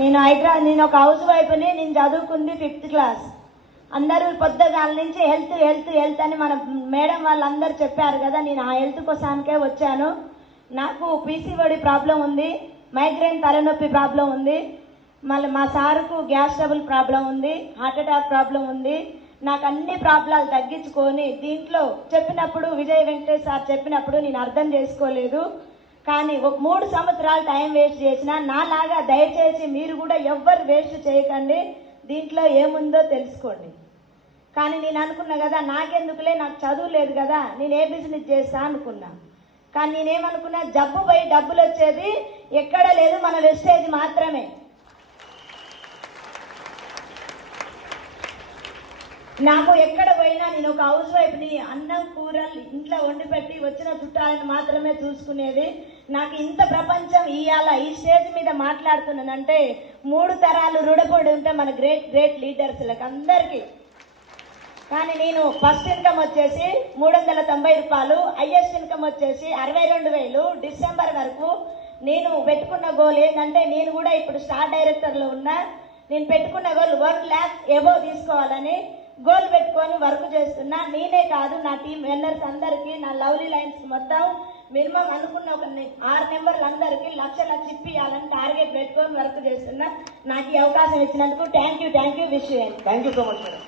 నేను ఒక హౌస్ వైఫ్ని. నేను చదువుకుంది 5th క్లాస్. అందరూ పొద్దుగాల నుంచి హెల్త్ హెల్త్ హెల్త్ అని మన మేడం వాళ్ళందరూ చెప్పారు కదా. నేను ఆ హెల్త్ కోసానికే వచ్చాను. నాకు పీసీఓడి ప్రాబ్లం ఉంది, మైగ్రేన్ తలనొప్పి ప్రాబ్లం ఉంది, మళ్ళీ మా సారుకు గ్యాస్ ట్రబుల్ ప్రాబ్లం ఉంది, హార్ట్ అటాక్ ప్రాబ్లం ఉంది. నాకు అన్ని ప్రాబ్లాలు తగ్గించుకొని దీంట్లో చెప్పినప్పుడు విజయ్ వెంకటేష్ సార్ చెప్పినప్పుడు నేను అర్థం చేసుకోలేదు. కానీ 3 సంవత్సరాలు టైం వేస్ట్ చేసిన. నాలాగా దయచేసి మీరు కూడా ఎవ్వరు వేస్ట్ చేయకండి, దీంట్లో ఏముందో తెలుసుకోండి. కానీ నేను అనుకున్నా కదా, నాకెందుకులే, నాకు చదువు లేదు కదా, నేను ఏ బిజినెస్ చేస్తా అనుకున్నా. కానీ నేనేమనుకున్నా, జబ్బు పోయి డబ్బులు వచ్చేది ఎక్కడ లేదు, మన వెస్టేజ్ మాత్రమే. నాకు ఎక్కడ పోయినా నేను ఒక హౌస్ వైఫ్ని. అన్నం కూరలు ఇంట్లో వండి పెట్టి వచ్చిన చుట్టాలను మాత్రమే చూసుకునేది. నాకు ఇంత ప్రపంచం ఇవాళ ఈ స్టేజ్ మీద మాట్లాడుతున్నానంటే 3 తరాలు రుణపడి ఉంటే మన గ్రేట్ గ్రేట్ లీడర్స్లకు అందరికీ. కానీ నేను ఫస్ట్ ఇన్కమ్ వచ్చేసి 390 రూపాయలు, హైయెస్ట్ ఇన్కమ్ వచ్చేసి 62,000. డిసెంబర్ వరకు నేను పెట్టుకున్న గోల్ ఏంటంటే, నేను కూడా ఇప్పుడు స్టార్ డైరెక్టర్లో ఉన్నా. నేను పెట్టుకున్న గోల్ 1 lakh ఎబో తీసుకోవాలని గోల్ పెట్టుకొని వర్క్ చేస్తున్నా. నేనే కాదు, నా టీం మెంబర్స్ అందరికీ, నా లవ్లీ లైన్స్ మొత్తం మినిమం అనుకున్న ఒక 6 నెంబర్లు అందరికీ లక్ష ఇప్పియాలని టార్గెట్ పెట్టుకొని వర్క్ చేస్తున్నా. నాకు ఈ అవకాశం ఇచ్చినందుకు thank you. Wish you. Thank you so much madam.